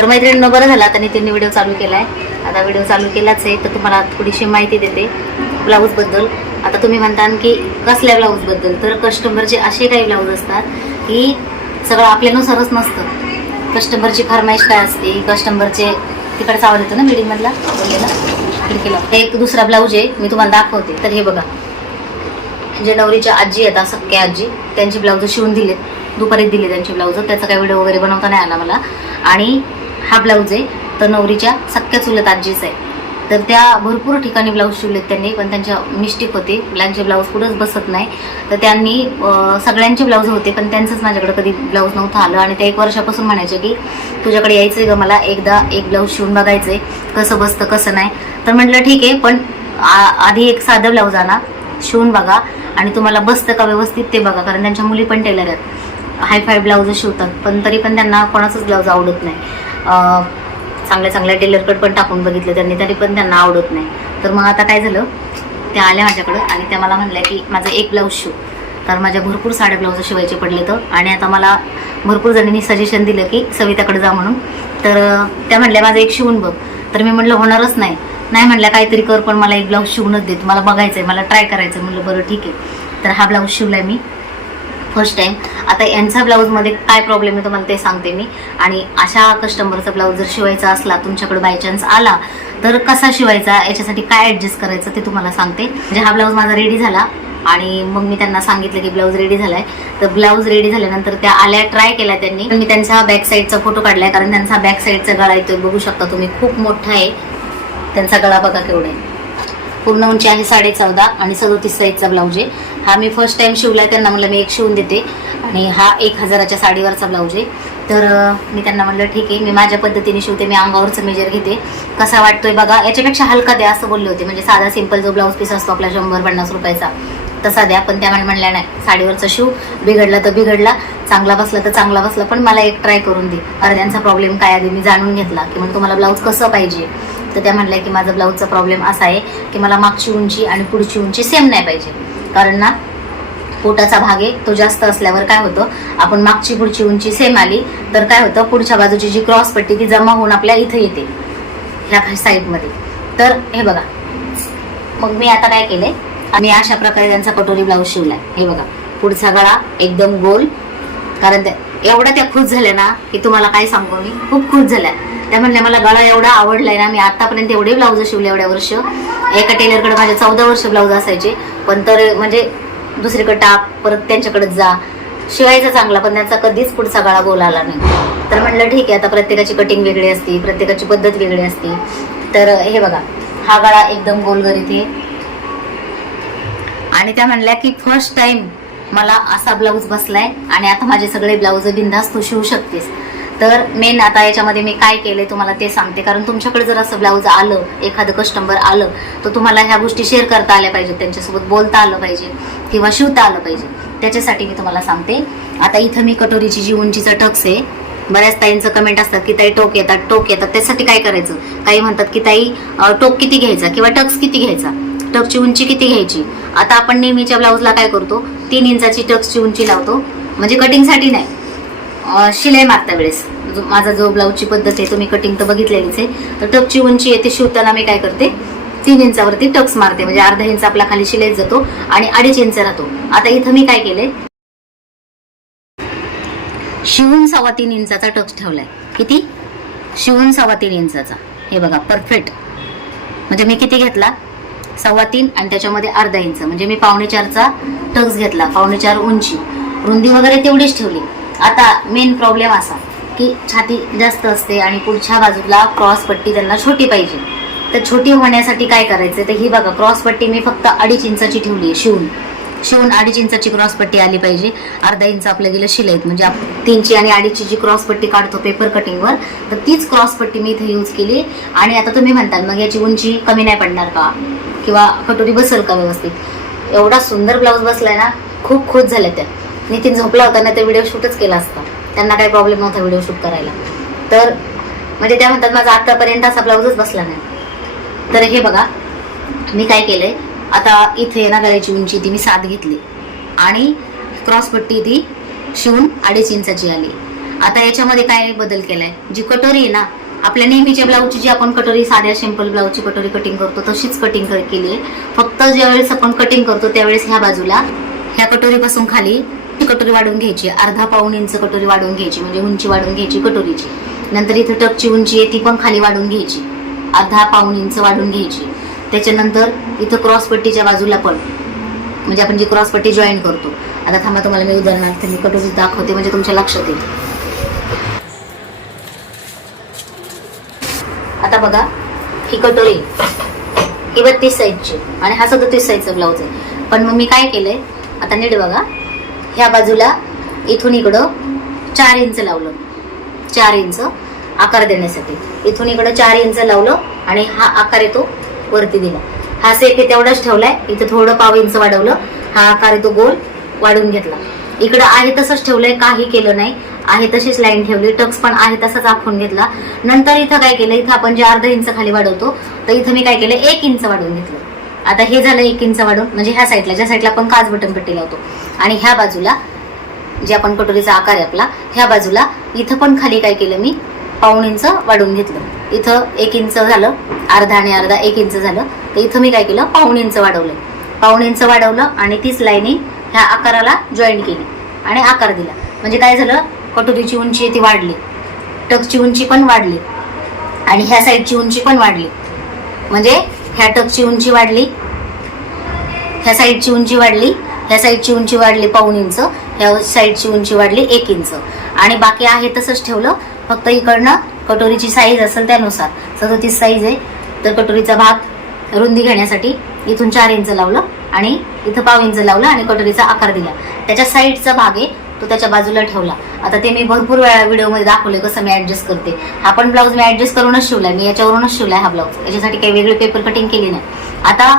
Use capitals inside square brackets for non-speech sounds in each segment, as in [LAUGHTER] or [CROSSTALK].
तर मैत्रिणीनं बरं झालं. आता त्यांनी व्हिडिओ चालू केलाय. आता व्हिडिओ चालू केलाच आहे तर तुम्हाला थोडीशी माहिती देते ब्लाऊजबद्दल. आता तुम्ही म्हणता की कसल्या ब्लाऊजबद्दल? तर कस्टमरचे असे काही ब्लाऊज असतात की सगळं आपल्यानुसारच नसतं. कस्टमरची फरमाईश काय असते? कस्टमरचे तिकडचा आवाज येतो ना बिल्डिंगमधला बोललेला? खिडकीला. एक दुसरा ब्लाऊज आहे मी तुम्हाला दाखवते. तर हे बघा. जे नवरीच्या आजी आहेत सख्या आजी त्यांची ब्लाऊज शिवून दिलेत. दुपारी दिले त्यांचे ब्लाऊज. त्याचा काही व्हिडिओ वगैरे बनवता नाही आला मला. आणि हा ब्लाऊज आहे. तर नवरीच्या सख्या चुलत आजीच आहे. तर त्या भरपूर ठिकाणी ब्लाऊज शिवलेत त्यांनी पण त्यांच्या मिस्टेक होते. ब्लॅकचे ब्लाऊज कुठंच बसत नाही. तर त्यांनी सगळ्यांचे ब्लाऊज होते पण त्यांचंच माझ्याकडे कधी ब्लाऊज नव्हतं आलं. आणि ते एक वर्षापासून म्हणायचे की तुझ्याकडे यायचं आहे ग मला? एकदा एक ब्लाऊज शिवून बघायचं आहे कसं बसतं कसं नाही. तर म्हटलं ठीक आहे पण आ- आधी एक साधं ब्लाऊज आणा. शिवून बघा. आणि तुम्हाला बसतं का व्यवस्थित ते बघा. कारण त्यांच्या मुली पण टेलर आहेत. हाय फाय ब्लाऊज शिवतात. पण तरी पण त्यांना कोणाचंच ब्लाऊज आवडत नाही. चांगल्या चांगल्या टेलरकडे पण टाकून बघितलं त्यांनी तरी पण त्यांना आवडत नाही. तर मग आता काय झालं त्या आल्या माझ्याकडं आणि त्या मला म्हणल्या की माझं एक ब्लाऊज शिव. तर माझ्या भरपूर साड्या ब्लाऊज शिवायचे पडले तर. आणि आता मला भरपूर जणींनी सजेशन दिलं की सविताकडे जा म्हणून. तर त्या म्हणल्या माझं एक शिवून बघ. तर मी म्हटलं होणारच नाही. नाही म्हणल्या काहीतरी कर पण मला एक ब्लाऊज शिवूनच देत मला बघायचं आहे मला ट्राय करायचं आहे म्हणलं बरं ठीक आहे. तर हा ब्लाऊज शिवला मी. फर्स्ट टाइम आता यांचा ब्लाऊजमध्ये काय प्रॉब्लेम आहे तुम्हाला ते सांगते मी. आणि अशा कस्टमरचा ब्लाऊज जर शिवायचा असला तुमच्याकडे बाय चान्स आला तर कसा शिवायचा याच्यासाठी काय ॲडजस्ट करायचं ते तुम्हाला सांगते. म्हणजे हा ब्लाऊज माझा रेडी झाला. आणि मग मी त्यांना सांगितलं की ब्लाऊज रेडी झालाय. तर ब्लाऊज रेडी झाल्यानंतर त्या आल्या ट्राय केल्या त्यांनी. मी त्यांचा बॅक साईडचा फोटो काढलाय कारण त्यांचा बॅक साईडचा गळा येतोय बघू शकता तुम्ही. खूप मोठा आहे. त्यांचा गळा बघा केवढा आहे. पूर्ण उंची आहे साडे चौदा आणि सदोतीस साईजचा ब्लाऊज आहे. हा मी फर्स्ट टाइम शिवला त्यांना म्हणलं मी एक शिवून देते. आणि हा एक हजाराच्या साडीवरचा ब्लाऊज आहे. तर मी त्यांना म्हणलं ठीक आहे मी माझ्या पद्धतीने शिवते मी अंगावरचं मेजर घेते. कसा वाटतोय बघा याच्यापेक्षा हलका द्या असं बोलले होते. म्हणजे साधा सिंपल जो ब्लाऊज पीस असतो आपला शंभर पन्नास रुपयाचा तसा द्या. पण त्या म्हणल्या नाही साडीवरचा शिव बिघडला तर बिघडला चांगला बसला तर चांगला बसला पण मला एक ट्राय करून दे. अरे त्यांचा प्रॉब्लेम काय आधी मी जाणून घेतला की म्हणजे तुम्हाला ब्लाऊज कसं पाहिजे? तर त्या म्हणल्या की माझा ब्लाऊजचा प्रॉब्लेम असा आहे की मला मागची उंची आणि पुढची उंची सेम नाही पाहिजे. कारण ना पोटाचा भाग आहे तो जास्त असल्यावर काय होतं आपण मागची पुढची उंची सेम आली तर काय होतं पुढच्या बाजूची जी क्रॉस पट्टी ती जमा होऊन आपल्या इथं येते ह्या साईडमध्ये तर हे बघा मग मी आता काय केलंय मी अशा प्रकारे त्यांचा कटोरी ब्लाऊज शिवलाय. हे बघा पुढचा गळा एकदम गोल कारण त्या एवढ्या त्या खुश झाल्या ना की तुम्हाला काय सांगू मी? खूप खुश झाल्या. त्या म्हणल्या मला गळा एवढा आवडलाय ना मी आतापर्यंत एवढे ब्लाऊज शिवले एवढ्या वर्ष. एका टेलरकडे माझे चौदा वर्ष ब्लाऊज असायचे. पण तर म्हणजे दुसरीकडे टाक परत त्यांच्याकडे जा. शिवायचा चांगला पण त्यांचा कधीच पुढचा गळा गोल आला नाही. तर म्हणलं ठीक आहे आता प्रत्येकाची कटिंग वेगळी असते प्रत्येकाची पद्धत वेगळी असते. तर हे बघा हा गळा एकदम गोल गोलगरीत आहे आणि त्या म्हणल्या की फर्स्ट टाइम मला असा ब्लाऊज बसलाय आणि आता माझे सगळे ब्लाऊज बिंदास तू शिवू शकतेस. तर मेन आता याच्यामध्ये मी काय केलंय तुम्हाला ते सांगते. कारण तुमच्याकडे जर असं ब्लाऊज आलं एखादं कस्टमर आलं तर तुम्हाला ह्या गोष्टी शेअर करता आल्या पाहिजेत. त्यांच्यासोबत बोलता आलं पाहिजे किंवा शिवता आलं पाहिजे. त्याच्यासाठी मी तुम्हाला सांगते. आता इथं मी कटोरीची जी उंचीचा टक्स आहे बऱ्याच ताईंचं कमेंट असतात की ताई टोक येतात टोक येतात. त्यासाठी काय करायचं? काही म्हणतात की ताई टोक किती घ्यायचा? किंवा टक्स किती घ्यायचा? टकची उंची किती घ्यायची? आता आपण नेहमीच्या ब्लाऊजला काय करतो? तीन इंचाची टक्सची उंची लावतो. म्हणजे कटिंगसाठी नाही. शिलाई मारता वेळेस. जो- माझा जो ब्लाऊजची पद्धत आहे तो मी कटिंग तर बघितलेलीच आहे. तर टक्सची उंची येते शिवताना मी काय करते तीन इंचावरती टक्स मारते. म्हणजे अर्धा इंच आपला खाली शिलाईत जातो आणि अडीच इंच राहतो. आता इथं मी काय केलंय शिवून सव्वा तीन इंचाचा टक्स ठेवलाय. किती? शिवून सव्वा तीन इंचाचा. हे बघा परफेक्ट म्हणजे मी किती घेतला? सव्वा तीन आणि त्याच्यामध्ये अर्धा इंच. म्हणजे मी पावणे चारचा टक्स घेतला पावणे चार उंची. रुंदी वगैरे तेवढीच ठेवली. आता मेन प्रॉब्लेम असा की छाती जास्त असते आणि पुढच्या बाजूला क्रॉस पट्टी त्यांना छोटी पाहिजे. तर छोटी होण्यासाठी काय करायचं? तर ही बघा क्रॉस पट्टी मी फक्त अडीच इंचाची ठेवली आहे शिवून. शिवून अडीच इंचाची क्रॉस पट्टी आली पाहिजे. अर्धा इंच आपल्या गेलं शिलाईत. म्हणजे तीनची आणि अडीचची जी क्रॉस पट्टी काढतो पेपर कटिंगवर तर तीच क्रॉस पट्टी मी इथे यूज केली. आणि आता तुम्ही म्हणताल मग याची उंची कमी नाही पडणार का? किंवा कटोरी बसेल का व्यवस्थित? एवढा सुंदर ब्लाऊज बसलाय ना खूप खुश झाल्या त्या नितीन झोपला होता ना ते व्हिडिओ शूटच केला असता. त्यांना काही प्रॉब्लेम नव्हता व्हिडिओ शूट करायला. तर म्हणजे त्या म्हणतात माझा आतापर्यंत असा ब्लाऊजच बसला नाही. तर हे बघा मी काय केलंय? आता इथे ना गळ्याची उंची ती मी सात घेतली. आणि क्रॉसपट्टी ती शिवून अडीच इंचाची आली. आता याच्यामध्ये काय बदल केलाय? जी कटोरी आहे ना आपल्या नेहमीच्या ब्लाऊजची जी आपण कटोरी साध्या सिंपल ब्लाऊजची कटोरी कटिंग करतो तशीच कटिंग केली आहे फक्त ज्यावेळेस आपण कटिंग करतो त्यावेळेस ह्या बाजूला ह्या कटोरीपासून खाली ती कटोरी वाढवून घ्यायची. अर्धा पाऊण इंच कटोरी वाढवून घ्यायची म्हणजे उंची वाढवून घ्यायची कटोरीची. नंतर इथं टपची उंची आहे ती पण खाली वाढवून घ्यायची. अर्धा पाऊण इंच वाढून घ्यायची. त्याच्यानंतर इथं क्रॉस पट्टीच्या बाजूला पण म्हणजे आपण जी क्रॉस पट्टी जॉईन करतो. आता थांबा तुम्हाला मी उदाहरणार्थ मी कटोरी दाखवते म्हणजे तुमच्या लक्षात येईल. आता बघा ही कटोरी ही बत्तीस साईजची आणि हा सदतीस साईजचा ब्लाऊज आहे. पण मग मी काय केलंय आता नीट बघा ह्या बाजूला इथून इकडं चार इंच लावलं. चार इंच आकार देण्यासाठी. इथून इकडं चार इंच लावलं आणि हा आकार येतो वरती दिला. हा सेफ आहे तेवढाच ठेवलाय इथं थोडं पाव इंच वाढवलं हा आकार येतो तो गोल वाढवून घेतला. इकडं आहे तसंच ठेवलंय काही केलं नाही. आहे तशीच लाईन ठेवली. टक्स पण आहे तसाच आखून घेतला. नंतर इथं काय केलं? इथं आपण जे अर्धा इंच खाली वाढवतो तर इथं मी काय केलं? एक इंच वाढवून घेतलं. आता हे झालं एक इंच वाढवून म्हणजे ह्या साईडला ज्या साईडला आपण काच बटन पट्टी लावतो. आणि ह्या बाजूला जे आपण कटोरीचा आकार आहे आपला ह्या बाजूला इथं पण खाली काय केलं मी? पाऊण इंच वाढवून घेतलं. इथं एक इंच झालं अर्धा आणि अर्धा एक इंच झालं. तर इथं मी काय केलं? पाऊण इंच वाढवलं. पाऊण इंच वाढवलं आणि तीच लाईनी ह्या आकाराला जॉईन केली आणि आकार दिला. म्हणजे काय झालं? कटोरीची उंची आहे ती वाढली. टकची उंची पण वाढली. आणि ह्या साईडची उंची पण वाढली. म्हणजे ह्या टकची उंची वाढली ह्या साईडची उंची वाढली ह्या साईडची उंची वाढली पाऊण इंच ह्या साईडची उंची वाढली एक इंच. आणि बाकी आहे तसंच ठेवलं. फक्त इकडनं कटोरीची साईज असेल त्यानुसार. सदतीस साईज आहे. तर कटोरीचा भाग रुंदी घेण्यासाठी इथून चार इंच लावलं आणि इथं पाव इंच लावलं आणि कटोरीचा आकार दिला. त्याच्या साईडचा भाग आहे तो त्याच्या बाजूला ठेवला. आता ते मी भरपूर वेळा व्हिडिओमध्ये दाखवले कसं मी ऍडजस्ट करते. हा पण ब्लाऊज मी ऍडजस्ट करूनच शिवलाय. मी याच्यावरूनच शिवलाय हा ब्लाऊज याच्यासाठी काही वेगळी पेपर कटिंग केली नाही. आता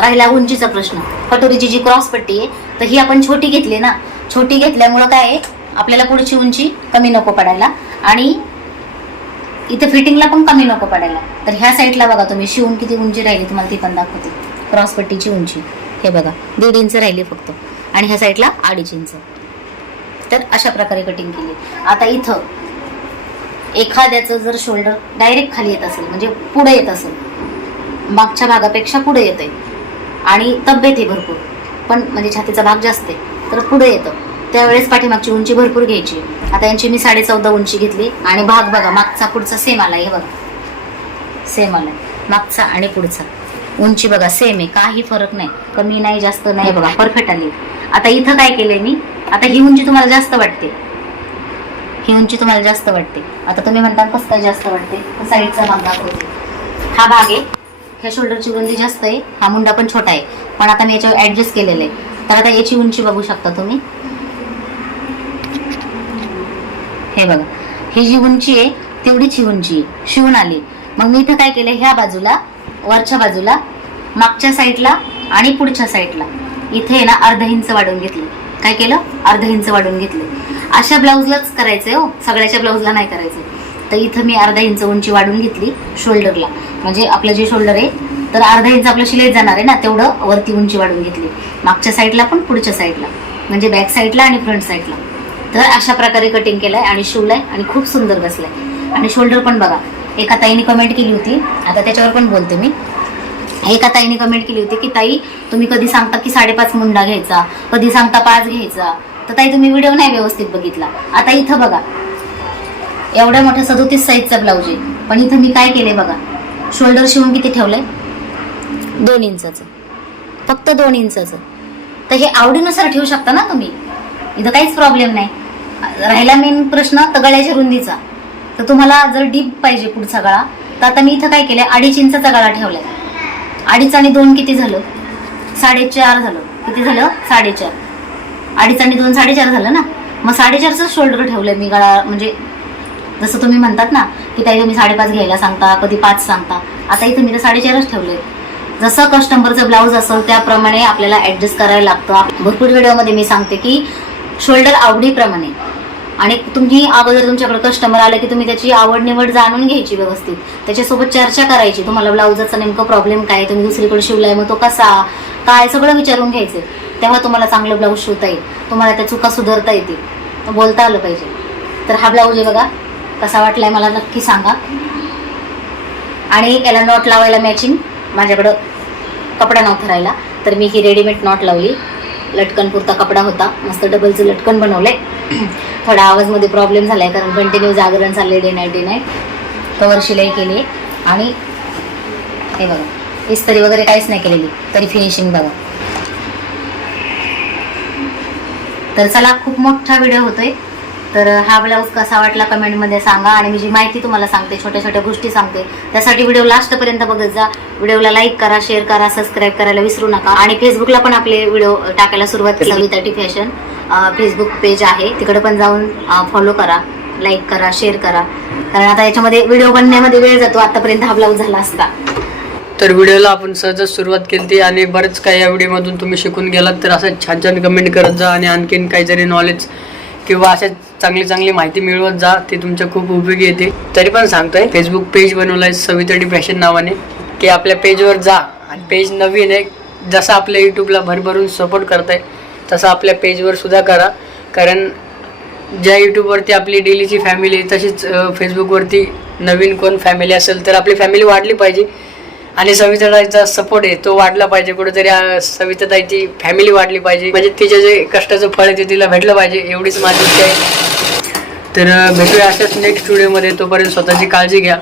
राहिला उंचीचा प्रश्न. कटोरीची जी क्रॉस पट्टी आहे तर ही आपण छोटी घेतली ना. छोटी घेतल्यामुळं काय आहे? आपल्याला पुढची उंची कमी नको पडायला. आणि इथे फिटिंगला पण कमी नको पडायला. तर ह्या साईडला बघा तुम्ही. शिवून किती उंची राहिली तुम्हाला ती पण दाखवते. क्रॉस पट्टीची उंची. हे बघा. दीड इंच राहिली फक्त. आणि ह्या साईडला अडीच इंच तर अशा प्रकारे कटिंग केली. आता इथं एखाद्याचं जर शोल्डर डायरेक्ट खाली येत असेल म्हणजे पुढे येत असेल मागच्या भागापेक्षा पुढे येते आणि तब्येत आहे भरपूर पण म्हणजे छातीचा भाग जास्त आहे तर पुढे येतं. त्यावेळेस पाठीमागची उंची भरपूर घ्यायची. आता यांची मी साडे चौदा उंची घेतली आणि भाग बघा मागचा पुढचा सेम आला हे बघा. सेम आला मागचा आणि पुढचा. उंची बघा सेम आहे. काही फरक नाही. कमी नाही जास्त नाही. बघा परफेक्ट आली. आता इथं काय केलंय मी? आता ही उंची तुम्हाला जास्त वाटते. ही उंची तुम्हाला जास्त वाटते. आता तुम्ही म्हणता कसं काय जास्त वाटते? साईडचा भाग दाखवते. हा भाग आहे. ह्या शोल्डरची रुंदी जास्त आहे. हा मुंडा पण छोटा आहे. पण आता मी याच्यावर ऍडजस्ट केलेलं आहे. तर आता याची उंची बघू शकता तुम्ही. हे बघा. ही जी उंची आहे तेवढीच ही उंची आहे. शिवून आली. मग मी इथं काय केलं? ह्या बाजूला वरच्या बाजूला मागच्या साईडला आणि पुढच्या साईडला. इथे आहे ना अर्ध इंच वाढवून घेतली. काय केलं? अर्धा इंच वाढवून घेतलं. अशा ब्लाऊजलाच करायचंय हो. सगळ्याच्या ब्लाऊजला नाही करायचं तर इथं मी अर्धा इंच उंची वाढवून घेतली शोल्डरला. म्हणजे आपलं जे शोल्डर आहे तर अर्धा इंच आपलं शिलाई जाणार आहे ना तेवढं वरती उंची वाढवून घेतली. मागच्या साईडला पण पुढच्या साईडला. म्हणजे बॅक साईडला आणि फ्रंट साईडला. तर अशा प्रकारे कटिंग केलंय आणि शिवलाय आणि खूप सुंदर बसलाय. आणि शोल्डर पण बघा. एका ताईने कमेंट केली होती. आता त्याच्यावर पण बोलते मी. एका ताईने कमेंट केली होती की ताई तुम्ही कधी सांगता की साडेपाच मुंडा घ्यायचा? कधी सांगता पाच घ्यायचा? तर ताई तुम्ही व्हिडिओ नाही व्यवस्थित बघितला. आता इथं बघा. एवढ्या मोठ्या सदोतीस साईजचा ब्लाऊज आहे. पण इथं मी काय केले बघा? शोल्डर शिवून किती ठेवलंय? दोन इंचाचं. फक्त दोन इंचाचं. तर हे आवडीनुसार ठेवू शकता ना तुम्ही? इथं काहीच प्रॉब्लेम नाही. राहिला मेन प्रश्न तर गळ्याच्या रुंदीचा. तर तुम्हाला जर डीप पाहिजे पुढचा गळा तर आता मी इथं काय केलं अडीच इंचाचा गळा ठेवलाय. अडीच आणि दोन किती झालं? साडेचार झालं. किती झालं? साडेचार. अडीच आणि दोन साडेचार झालं ना? मग साडेचारच शोल्डर ठेवलंय मी गळा म्हणजे जसं तुम्ही म्हणतात ना की ताई तुम्ही साडेपाच घ्यायला सांगता कधी पाच सांगता. आता इथं मी तर साडेचारच ठेवलंय. जसं कस्टमरचं ब्लाऊज असेल त्याप्रमाणे आपल्याला ऍडजस्ट करायला लागतं. भरपूर व्हिडिओमध्ये मी सांगते की शोल्डर आवडीप्रमाणे. आणि तुम्ही अगोदर तुमच्याकडे कस्टमर आले की तुम्ही त्याची आवड निवड जाणून घ्यायची व्यवस्थित. त्याच्यासोबत चर्चा करायची तुम्हाला ब्लाऊजाचा नेमकं प्रॉब्लेम काय तुम्ही दुसरीकडे शिवलाय मग तो कसा? काय सगळं विचारून घ्यायचं. तेव्हा तुम्हाला चांगलं ब्लाऊज शिवता येईल. तुम्हाला त्या चुका सुधारता येतील. बोलता आलं पाहिजे. तर हा ब्लाऊज आहे बघा कसा वाटलाय मला नक्की सांगा. आणि याला नॉट लावायला मॅचिंग माझ्याकडं कपडा नव्हता राहिला तर मी ही रेडीमेड नॉट लावली. लटकन पुरता कपडा होता. मस्त डबलचं लटकन बनवलंय. [CLEARS THROAT] थोडा आवाजमध्ये प्रॉब्लेम झालाय कारण कंटिन्यू जागरण चाललंय day night day night cover शिलाई केली आणि हे बघा इस्त्री वगैरे काहीच नाही केलेली तरी फिनिशिंग बघा. तर चला खूप मोठा व्हिडिओ होतोय. तर हा ब्लाऊज कसा वाटला कमेंटमध्ये सांगा आणि मी जी माहिती तुम्हाला सांगते छोट्या छोट्या गोष्टी सांगते त्यासाठी व्हिडिओ लास्टपर्यंत बघत जा. व्हिडिओला लाईक करा शेअर करा सबस्क्राईब करायला विसरू नका. आणि फेसबुकला पण आपले व्हिडिओ टाकायला सुरुवात केली. Savita T fashion Facebook page आहे. तिकडे पण जाऊन फॉलो करा लाईक करा शेअर करा. कारण आता याच्यामध्ये व्हिडिओ बनण्यामध्ये वेळ जातो. आतापर्यंत हा ब्लाऊज झाला असता. तर व्हिडिओला आपण सहजच सुरुवात केली आणि बरेच काही या व्हिडिओमधून तुम्ही शिकून गेलात. तर असं छान छान कमेंट करत जा आणि आणखीन काहीतरी नॉलेज किंवा अशा चांगली चांगली माहिती मिळवत जा ते तुमच्या खूप उपयोगी येते. तरी पण सांगतोय फेसबुक पेज बनवलाय सविता डिप्रेशन नावाने. की आपल्या पेजवर जा आणि पेज नवीन आहे. जसं आपल्या यूट्यूबला भरभरून सपोर्ट करताय तसं आपल्या पेजवर सुद्धा करा. कारण ज्या यूट्यूबवरती आपली डेलीची फॅमिली तशीच फेसबुकवरती नवीन कोण फॅमिली असेल तर आपली फॅमिली वाढली पाहिजे. आणि सविताताईचा सपोर्ट आहे. तो वाढला पाहिजे कुठेतरी सविताताईची फॅमिली वाढली पाहिजे. म्हणजे तिच्या जे कष्टाचं फळ आहे ते तिला भेटलं पाहिजे एवढीच माझी इच्छा आहे. तर भेटूया अशाच नेक्स्ट व्हिडिओमध्ये तोपर्यंत स्वतःची काळजी घ्या.